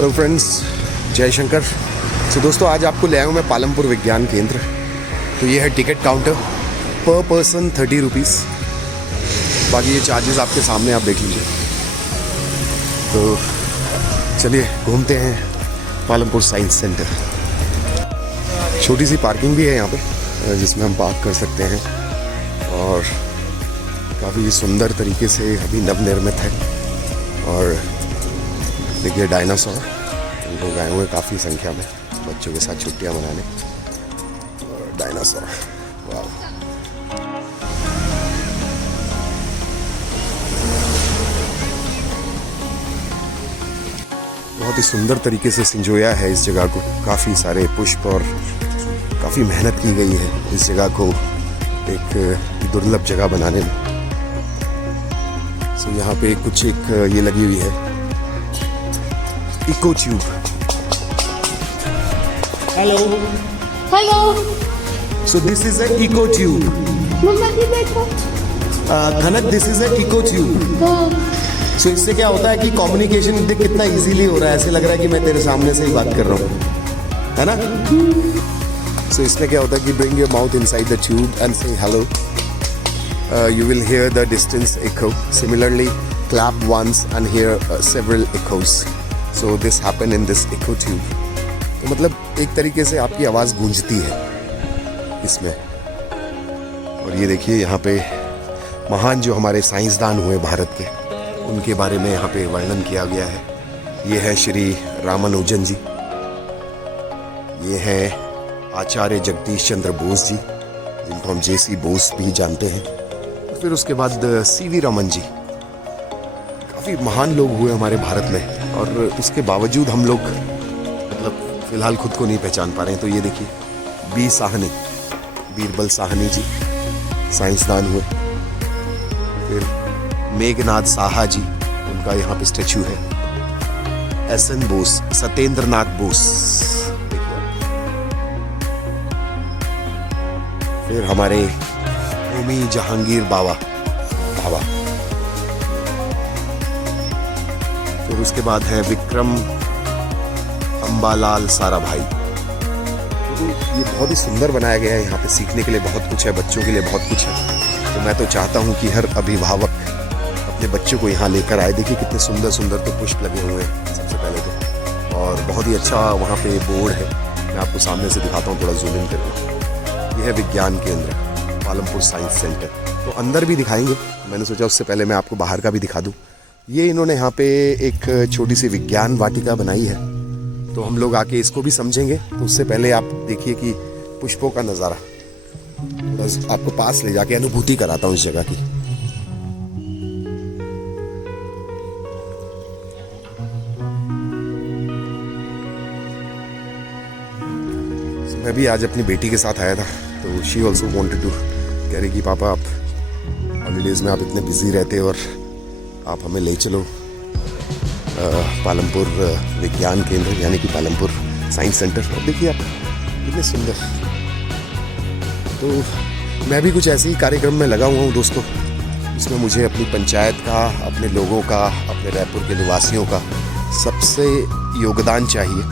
Hello friends, जय शंकर। तो दोस्तों आज आपको ले आया हूँ मैं पालमपुर विज्ञान केंद्र। तो ये है टिकट काउंटर, पर पर्सन 30 रुपीज़। बाकी ये चार्जेस आपके सामने, आप देख लीजिए। तो चलिए घूमते हैं पालमपुर साइंस सेंटर। छोटी सी पार्किंग भी है यहाँ पे जिसमें हम पार्क कर सकते हैं और काफ़ी सुंदर तरीके से अभी नवनिर्मित है। और देखिए डायनासोर, लोग आए हुए काफ़ी संख्या में बच्चों के साथ छुट्टियां मनाने। और डायनासोर, वाह, बहुत ही सुंदर तरीके से संजोया है इस जगह को। काफ़ी सारे पुष्प और काफ़ी मेहनत की गई है इस जगह को एक दुर्लभ जगह बनाने में। तो यहाँ पे कुछ एक ये लगी हुई है echo tube. Hello hello. So this is a echo tube. मम्मा जी देखो। Khanak, this is a echo tube. So इससे क्या होता है कि कम्युनिकेशन देख कितना इजीली हो रहा है। ऐसे लग रहा है कि मैं तेरे सामने से ही बात कर रहा हूँ, है ना। सो इसमें क्या होता है कि bring your mouth inside the tube and से hello. You will hear the distance echo. Similarly, clap once and hear several echoes. So this happen in this echo tube. तो मतलब एक तरीके से आपकी आवाज़ गूंजती है इसमें। और ये देखिए यहाँ पे महान जो हमारे साइंसदान हुए भारत के, उनके बारे में यहाँ पे वर्णन किया गया है। ये है श्री रामानुजन जी, ये हैं आचार्य जगदीश चंद्र बोस जी, जिनको हम जेसी बोस भी जानते हैं। फिर उसके बाद सीवी रमन जी, काफ़ी महान लोग हुए हमारे भारत में। और उसके बावजूद हम लोग मतलब फिलहाल खुद को नहीं पहचान पा रहे हैं। तो ये देखिए बी साहनी, बीरबल साहनी जी साइंसदान हुए। फिर मेघनाथ साहा जी, उनका यहाँ पे स्टैचू है। एस.एन. बोस, सत्येंद्र नाथ बोस। फिर हमारे होमी जहांगीर बाबा। फिर उसके बाद है विक्रम अंबालाल साराभाई। तो ये बहुत ही सुंदर बनाया गया है। यहाँ पे सीखने के लिए बहुत कुछ है, बच्चों के लिए बहुत कुछ है। तो मैं तो चाहता हूँ कि हर अभिभावक अपने बच्चों को यहाँ लेकर आए। देखिए कितने सुंदर सुंदर तो पुष्प लगे हुए हैं सबसे पहले तो। और बहुत ही अच्छा वहाँ पे बोर्ड है, मैं आपको सामने से दिखाता हूँ, थोड़ा जूम इन करके। यह है विज्ञान केंद्र पालमपुर साइंस सेंटर। तो अंदर भी दिखाएंगे, मैंने सोचा उससे पहले मैं आपको बाहर का भी दिखा दूं। ये इन्होंने यहाँ पे एक छोटी सी विज्ञान वाटिका बनाई है, तो हम लोग आके इसको भी समझेंगे। तो उससे पहले आप देखिए कि पुष्पों का नज़ारा, बस आपको पास ले जाके अनुभूति कराता हूँ इस जगह की। मैं भी आज अपनी बेटी के साथ आया था, तो शी ऑल्सो वॉन्टेड टू, कह रही कि पापा आप हॉलीडेज़ में आप इतने बिजी रहते और आप हमें ले चलो पालमपुर विज्ञान केंद्र, यानी कि पालमपुर साइंस सेंटर। और देखिए आप कितने सुंदर। तो मैं भी कुछ ऐसे ही कार्यक्रम में लगा हुआ हूँ दोस्तों। इसमें मुझे अपनी पंचायत का, अपने लोगों का, अपने रायपुर के निवासियों का सबसे योगदान चाहिए।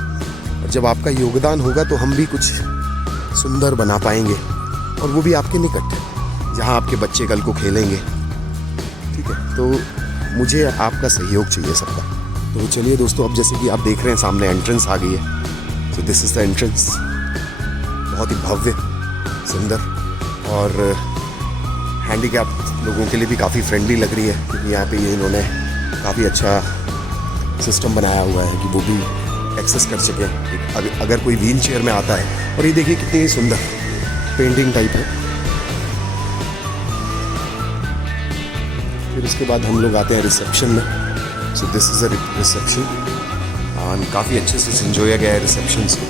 और जब आपका योगदान होगा तो हम भी कुछ सुंदर बना पाएंगे, और वो भी आपके निकट, जहाँ आपके बच्चे कल को खेलेंगे। ठीक है, तो मुझे आपका सहयोग चाहिए सबका। तो चलिए दोस्तों, अब जैसे कि आप देख रहे हैं सामने एंट्रेंस आ गई है। तो दिस इज़ द एंट्रेंस। बहुत ही भव्य, सुंदर और हैंडीकैप लोगों के लिए भी काफ़ी फ्रेंडली लग रही है, क्योंकि यहाँ पे ये इन्होंने काफ़ी अच्छा सिस्टम बनाया हुआ है कि वो भी एक्सेस कर सकें अगर कोई व्हील चेयर में आता है। और ये देखिए कितनी सुंदर पेंटिंग टाइप है। फिर उसके बाद हम लोग आते हैं रिसेप्शन में। सो दिस इज़ अ रिसेप्शन, और काफ़ी अच्छे से संजोया गया है रिसेप्शन से।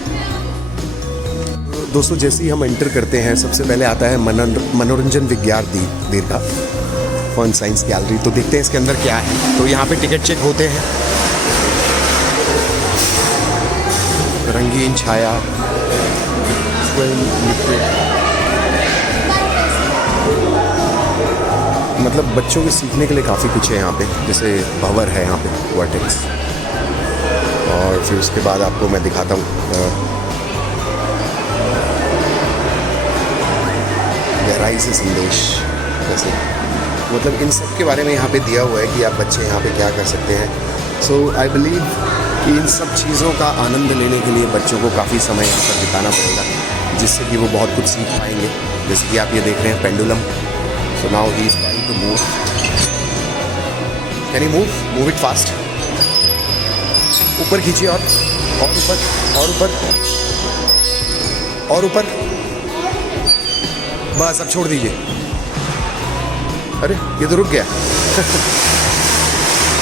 दोस्तों जैसे ही हम एंटर करते हैं, सबसे पहले आता है मनोरंजन विज्ञान दीर्घा फन साइंस गैलरी। तो देखते हैं इसके अंदर क्या है। तो यहाँ पे टिकट चेक होते हैं। रंगीन छाया, मतलब बच्चों के सीखने के लिए काफ़ी कुछ है यहाँ पे। जैसे भंवर है यहाँ पे, वर्टेक्स, और फिर उसके बाद आपको मैं दिखाता हूँ गहराई से संदेश, जैसे मतलब इन सब के बारे में यहाँ पे दिया हुआ है कि आप बच्चे यहाँ पे क्या कर सकते हैं। सो आई बिलीव कि इन सब चीज़ों का आनंद लेने के लिए बच्चों को काफ़ी समय यहाँ पर बिताना पड़ेगा, जिससे कि वो बहुत कुछ सीख पाएंगे। जैसे कि आप ये देख रहे हैं pendulum. So now he is trying to move. Can you move it fast. ऊपर खींचिए और ऊपर और ऊपर और ऊपर। बस अब छोड़ दीजिए। अरे ये तो रुक गया।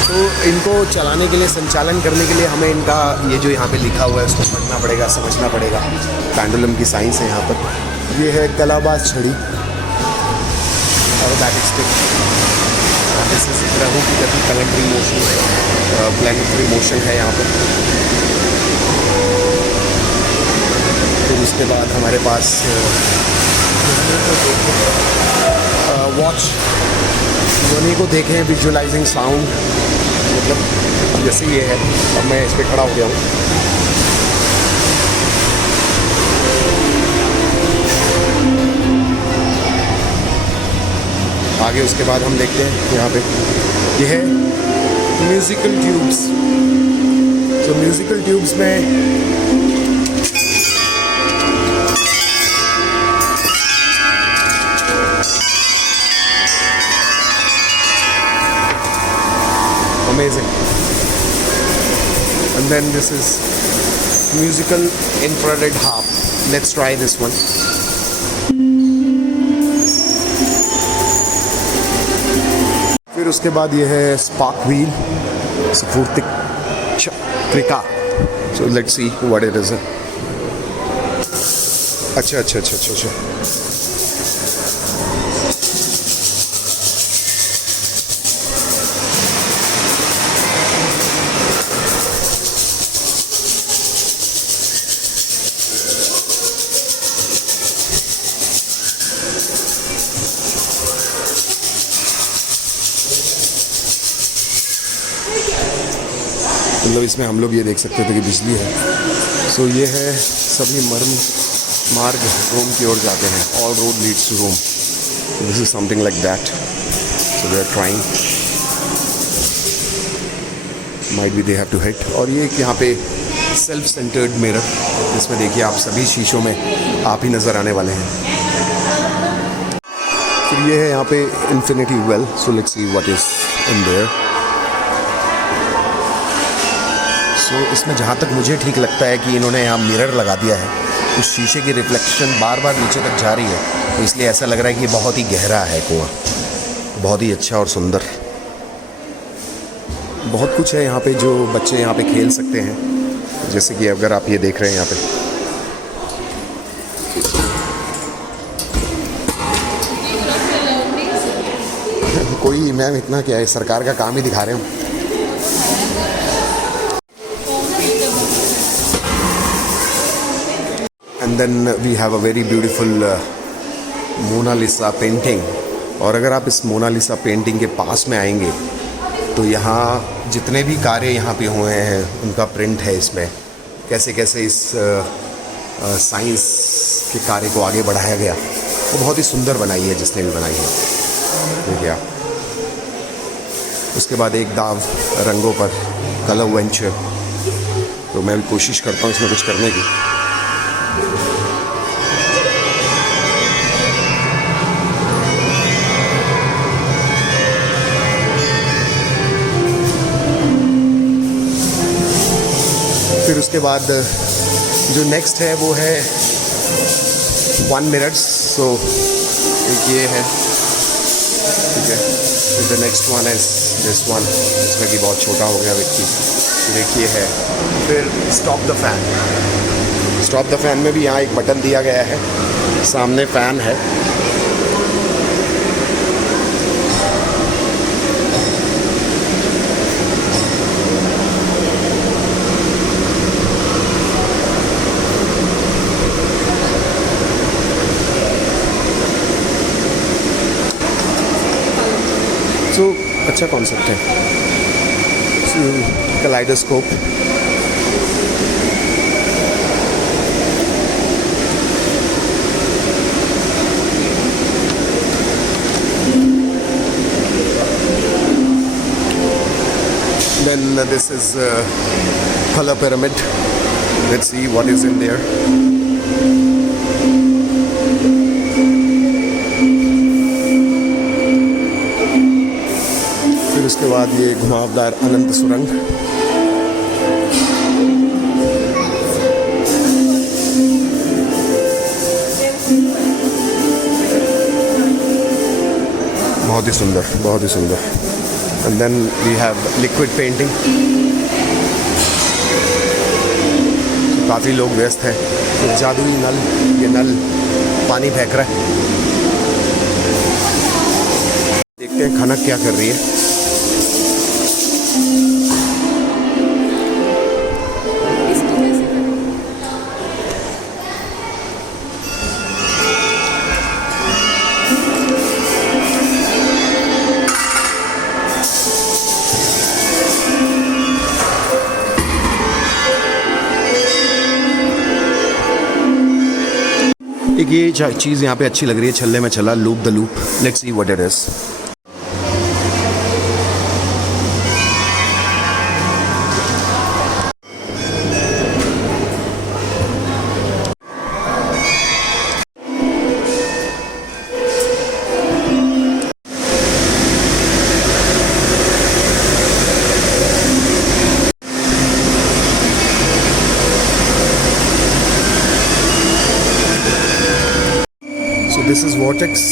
तो इनको चलाने के लिए, संचालन करने के लिए हमें इनका ये जो यहाँ पे लिखा हुआ है उसको पढ़ना पड़ेगा, समझना पड़ेगा। पेंडुलम की साइंस है यहाँ पर। ये है कलाबाज छड़ी और बैटिक स्टिक। दिस इज ग्रहों की गति, प्लैनेटरी मोशन है, प्लैनेटरी मोशन है यहाँ पर। फिर उसके बाद हमारे पास वॉच, ध्वनि को देखें, विजुअलाइजिंग साउंड, मतलब जैसे ये है। अब मैं इस पर खड़ा हो गया हूँ। आगे उसके बाद हम देखते हैं यहाँ पे ये है म्यूज़िकल ट्यूब्स। तो म्यूज़िकल ट्यूब्स में amazing. And then this is musical infrared harp. Let's try this one. फिर उसके बाद ये है स्पार्क व्हील, स्फूर्तिक चक्रिका। So let's see what it is. अच्छा। मतलब इसमें हम लोग ये देख सकते थे कि बिजली है। सो ये है सभी मार्ग रोम की ओर जाते हैं। All road leads to Rome. This is something like that. So they are trying, might be they have to hit. और ये यहाँ पे सेल्फ सेंटर्ड मिरर, इसमें देखिए आप सभी शीशों में आप ही नज़र आने वाले हैं। फिर ये है यहाँ पे infinity well. So let's see what is in there. So इसमें जहाँ तक मुझे ठीक लगता है कि इन्होंने यहाँ मिरर लगा दिया है, उस शीशे की रिफ्लेक्शन बार बार नीचे तक जा रही है, तो इसलिए ऐसा लग रहा है कि ये बहुत ही गहरा है कुआं। बहुत ही अच्छा और सुंदर। बहुत कुछ है यहाँ पे जो बच्चे यहाँ पे खेल सकते हैं। जैसे कि अगर आप ये देख रहे हैं यहाँ पे कोई मैम इतना क्या है, सरकार का काम ही दिखा रहे हो। And then we have a very beautiful Mona Lisa painting. और अगर आप इस मोनालिसा पेंटिंग के पास में आएंगे तो यहाँ जितने भी कार्य यहाँ पे हुए हैं उनका प्रिंट है इसमें। कैसे कैसे इस साइंस के कार्य को आगे बढ़ाया गया, वो बहुत ही सुंदर बनाई है जिसने भी बनाई है। देखिए आप। उसके बाद एक दाव रंगों पर कलर वेंचर। तो मैं भी कोशिश करता हूँ इसमें कुछ करने की। फिर उसके बाद जो नेक्स्ट है वो है 1 मिनट्स। सो एक ये है, ठीक है। फिर the next one is this one, जिसमें कि बहुत छोटा हो गया व्यक्ति। फिर एक ये है। फिर stop the fan. Stop the fan में भी यहाँ एक बटन दिया गया है, सामने फ़ैन है। तो अच्छा कॉन्सेप्ट है। Kaleidoscope, then this is color pyramid. Let's see what is in there. फिर उसके बाद ये घुमावदार अनंत सुरंग। बहुत ही सुंदर, बहुत ही सुंदर। And then we have liquid painting. काफ़ी लोग व्यस्त हैं। तो जादुई नल, ये नल पानी फेंक रहा है। देखते हैं खनक क्या कर रही है। एक ये चीज़ यहाँ पे अच्छी लग रही है, छल्ले में छल्ला, loop the loop. Let's see what it is. This is vortex.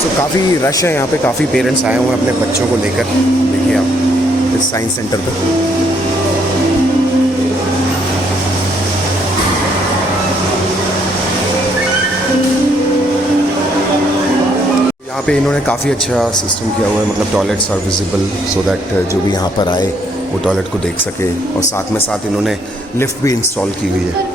So काफ़ी रश है यहाँ पे, काफ़ी पेरेंट्स आए हुए हैं अपने बच्चों को लेकर। देखिए आप इस साइंस सेंटर पे। यहाँ पे इन्होंने काफ़ी अच्छा सिस्टम किया हुआ है, मतलब toilets are visible so that जो भी यहाँ पर आए वो टॉयलेट को देख सके। और साथ में साथ इन्होंने लिफ्ट भी इंस्टॉल की हुई है।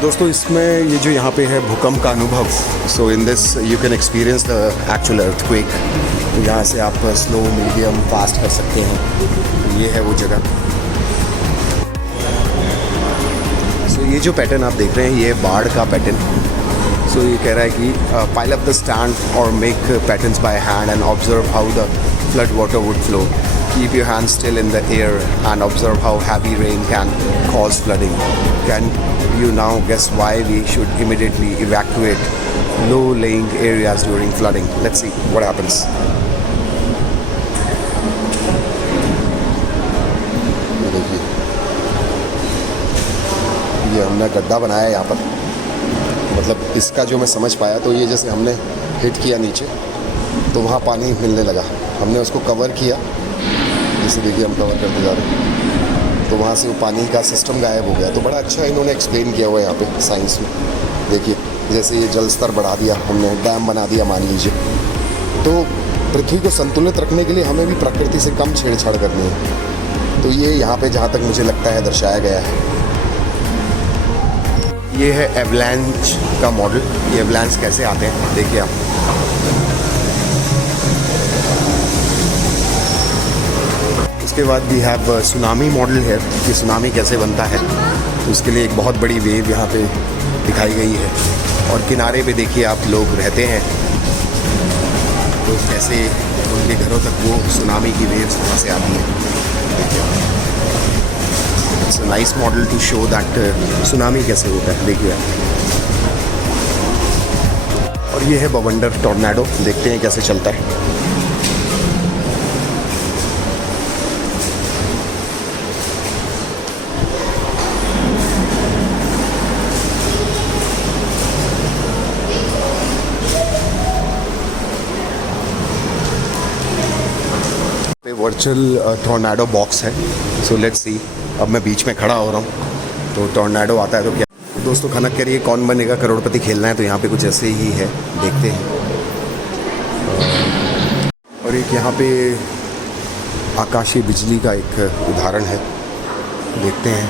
दोस्तों इसमें ये जो यहाँ पे है भूकंप का अनुभव, so in this you can experience the actual earthquake. तो यहाँ से आप स्लो, मीडियम, फास्ट कर सकते हैं। ये है वो जगह। सो ये जो पैटर्न आप देख रहे हैं ये बाढ़ का पैटर्न। सो ये कह रहा है कि पाइल अप द स्टैंड और make patterns by hand and observe how the flood water would flow. Keep your hands still in the air and observe how heavy rain can cause flooding. Can you now guess why we should immediately evacuate low-lying areas during flooding? Let's see what happens. देखिए ये हमने गड्ढा बनाया है यहाँ पर। मतलब इसका जो मैं समझ पाया तो ये जैसे हमने हिट किया नीचे तो वहाँ पानी मिलने लगा, हमने उसको कवर किया। जैसे देखिए हम कवर करते जा रहे हैं तो वहाँ से वो पानी का सिस्टम गायब हो गया। तो बड़ा अच्छा इन्होंने एक्सप्लेन किया हुआ है यहाँ पे साइंस में। देखिए जैसे ये जल स्तर बढ़ा दिया हमने, डैम बना दिया मान लीजिए। तो पृथ्वी को संतुलित रखने के लिए हमें भी प्रकृति से कम छेड़छाड़ करनी है। तो ये यहाँ पे जहाँ तक मुझे लगता है दर्शाया गया है। ये है एवलांच का मॉडल। ये एवलांच कैसे आते हैं देखिए आप। उसके बाद वी हैव सुनामी मॉडल है कि सुनामी कैसे बनता है। तो उसके लिए एक बहुत बड़ी वेव यहाँ पे दिखाई गई है। और किनारे पे देखिए आप लोग रहते हैं तो कैसे उनके घरों तक वो सुनामी की वेव्स वहाँ से आती हैं। It's a nice model to show that tsunami कैसे होता है, देखिए आप। और ये है बवंडर टॉर्नेडो, देखते हैं कैसे चलता है। वर्चुअल टॉर्नेडो बॉक्स है, सो लेट्स सी। अब मैं बीच में खड़ा हो रहा हूँ तो टॉर्नेडो आता है तो क्या। दोस्तों खनक करिए कौन बनेगा करोड़पति खेलना है, तो यहाँ पे कुछ ऐसे ही है, देखते हैं। और एक यहाँ पे आकाशीय बिजली का एक उदाहरण है, देखते हैं।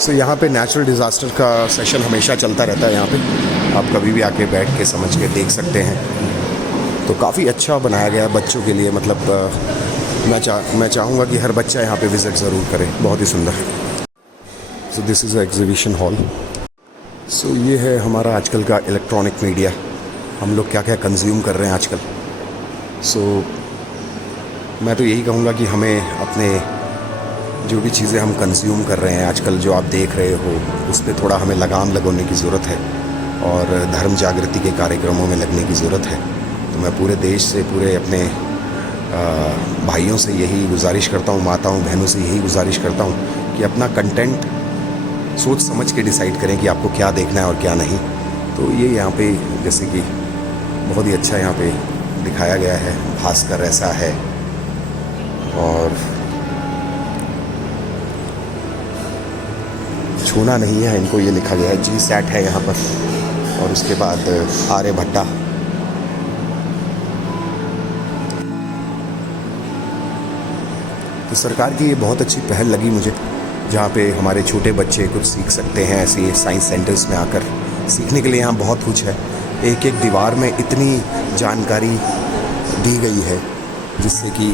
सो यहाँ पे नेचुरल डिज़ास्टर का सेशन हमेशा चलता रहता है। यहाँ पे आप कभी भी आके बैठ के समझ के देख सकते हैं। तो काफ़ी अच्छा बनाया गया है बच्चों के लिए, मतलब मैं चाहूँगा कि हर बच्चा यहाँ पे विज़िट ज़रूर करे, बहुत ही सुंदर। So this is a exhibition hall. So ये है हमारा आजकल का इलेक्ट्रॉनिक मीडिया, हम लोग क्या क्या कंज्यूम कर रहे हैं आजकल। सो मैं तो यही कहूँगा कि हमें अपने जो भी चीज़ें हम कंज्यूम कर रहे हैं आजकल, जो आप देख रहे हो, उस पर थोड़ा हमें लगाम लगाने की ज़रूरत है और धर्म जागृति के कार्यक्रमों में लगने की ज़रूरत है। तो मैं पूरे देश से, पूरे अपने भाइयों से यही गुजारिश करता हूँ, माताओं बहनों से यही गुजारिश करता हूँ कि अपना कंटेंट सोच समझ के डिसाइड करें कि आपको क्या देखना है और क्या नहीं। तो ये यहाँ पे जैसे कि बहुत ही अच्छा यहाँ पे दिखाया गया है, भास्कर ऐसा है। और छूना नहीं है इनको, ये लिखा गया है। GSAT है यहाँ पर, और उसके बाद आर्यभट्टा। तो सरकार की ये बहुत अच्छी पहल लगी मुझे, जहाँ पे हमारे छोटे बच्चे कुछ सीख सकते हैं ऐसे साइंस सेंटर्स में आकर। सीखने के लिए यहाँ बहुत कुछ है, एक एक दीवार में इतनी जानकारी दी गई है जिससे कि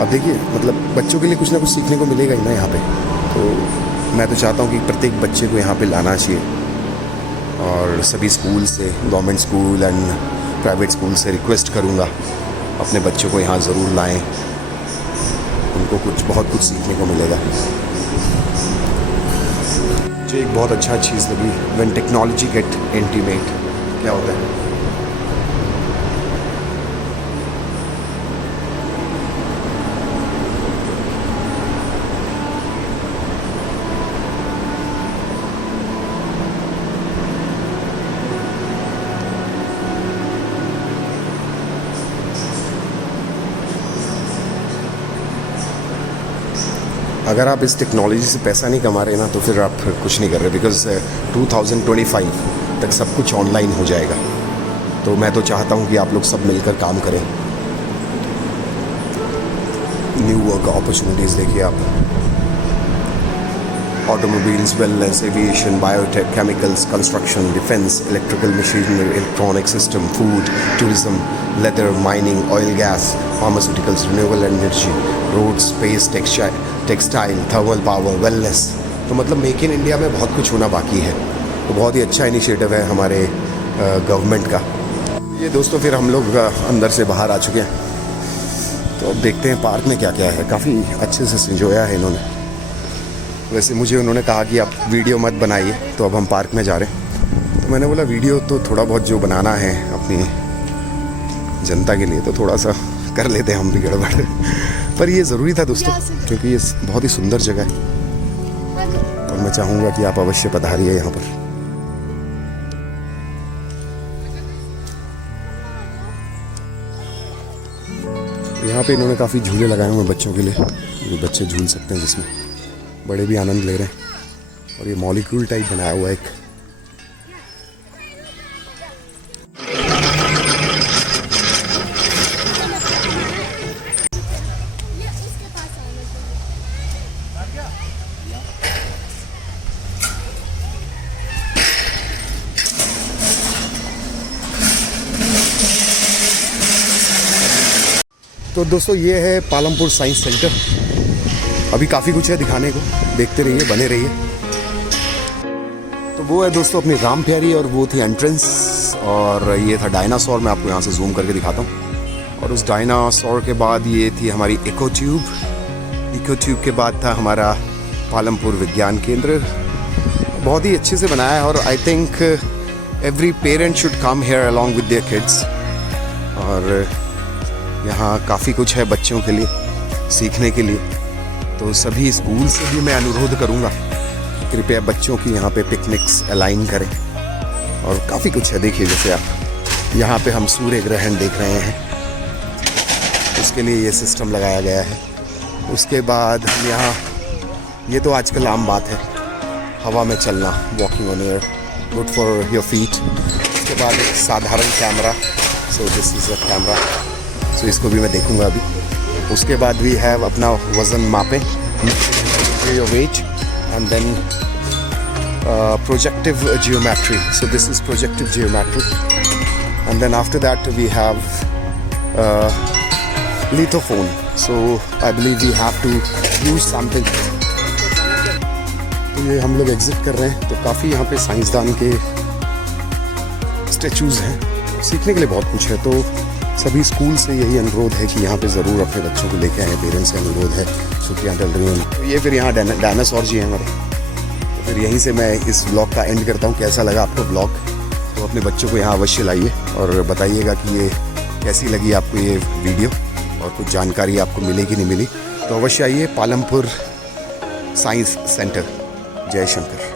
अब देखिए, मतलब बच्चों के लिए कुछ ना कुछ सीखने को मिलेगा ही ना यहाँ पे। तो मैं तो चाहता हूँ कि प्रत्येक बच्चे को यहाँ पे लाना चाहिए, और सभी स्कूल से, government school and private school से रिक्वेस्ट करूँगा अपने बच्चों को यहाँ ज़रूर लाएं, उनको बहुत कुछ सीखने को मिलेगा। मुझे एक बहुत अच्छा चीज़ लगी, व्हेन टेक्नोलॉजी गेट इंटीमेट, क्या होता है। अगर आप इस टेक्नोलॉजी से पैसा नहीं कमा रहे ना, तो फिर आप कुछ नहीं कर रहे, बिकॉज 2025 तक सब कुछ ऑनलाइन हो जाएगा। तो मैं तो चाहता हूँ कि आप लोग सब मिलकर काम करें। न्यू वर्क अपॉर्चुनिटीज़ देखिए आप, automobiles, wellness, aviation, biotech, chemicals, construction, defence, electrical machinery, electronic system, food, tourism, leather, mining, oil gas, pharmaceuticals, renewable energy, road, space, textile, thermal power, wellness. तो मतलब मेक इन इंडिया में बहुत कुछ होना बाकी है। तो बहुत ही अच्छा इनिशिएटिव है हमारे गवर्नमेंट का। ये दोस्तों फिर हम लोग अंदर से बाहर आ चुके हैं, तो अब देखते हैं पार्क में क्या क्या है। काफ़ी अच्छे से संजोया है इन्होंने। वैसे मुझे उन्होंने कहा कि आप वीडियो मत बनाइए, तो अब हम पार्क में जा रहे हैं। तो मैंने बोला वीडियो तो थोड़ा बहुत जो बनाना है अपनी जनता के लिए, तो थोड़ा सा कर लेते हैं हम भी गड़बड़। पर ये ज़रूरी था दोस्तों, क्योंकि ये बहुत ही सुंदर जगह है और मैं चाहूँगा कि आप अवश्य पधारिए यहाँ पर। यहाँ पे इन्होंने काफ़ी झूले लगाए हुए हैं बच्चों के लिए, जो बच्चे झूल सकते हैं, जिसमें बड़े भी आनंद ले रहे हैं। और ये मॉलिक्यूल टाइप बनाया हुआ है एक। तो दोस्तों ये है पालमपुर साइंस सेंटर। अभी काफ़ी कुछ है दिखाने को, देखते रहिए, बने रहिए। तो वो है दोस्तों अपनी राम प्यारी, और वो थी एंट्रेंस, और ये था डायनासोर। मैं आपको यहाँ से जूम करके दिखाता हूँ। और उस डायनासोर के बाद ये थी हमारी इको ट्यूब के बाद था हमारा पालमपुर विज्ञान केंद्र। बहुत ही अच्छे से बनाया है, और I think every parent should come here along with their kids. और यहाँ काफ़ी कुछ है बच्चों के लिए सीखने के लिए। तो सभी स्कूल से भी मैं अनुरोध करूँगा कृपया बच्चों की यहाँ पे पिकनिक्स अलाइन करें। और काफ़ी कुछ है, देखिए जैसे आप यहाँ पे हम सूर्य ग्रहण देख रहे हैं, उसके लिए ये सिस्टम लगाया गया है। उसके बाद हम यहाँ, ये तो आजकल आम बात है, हवा में चलना, walking on air, good for your feet. उसके बाद एक साधारण camera, so this is a camera, so इसको भी मैं देखूँगा अभी। उसके बाद भी है अपना वज़न मापें, your weight, and then projective geometry. So this is projective geometry, and then after that we have lithophone. So I believe we have to use something. तो ये हम लोग एग्जिट कर रहे हैं। तो काफ़ी यहाँ पे साइंसदान के स्टैचूज़ हैं, सीखने के लिए बहुत कुछ है। तो सभी स्कूल से यही अनुरोध है कि यहाँ पे ज़रूर अपने बच्चों को लेके आए। पेरेंट्स से अनुरोध है, छुट्टियाँ चल रही हैं। तो ये फिर यहाँ डायनासोर जी हैं हमारे। फिर यहीं से मैं इस ब्लॉग का एंड करता हूँ। कैसा लगा आपको ब्लॉग? तो अपने बच्चों को यहाँ अवश्य लाइए और बताइएगा कि ये कैसी लगी आपको ये वीडियो, और कुछ जानकारी आपको मिली कि नहीं मिली। तो अवश्य आइए पालमपुर साइंस सेंटर। जय शंकर।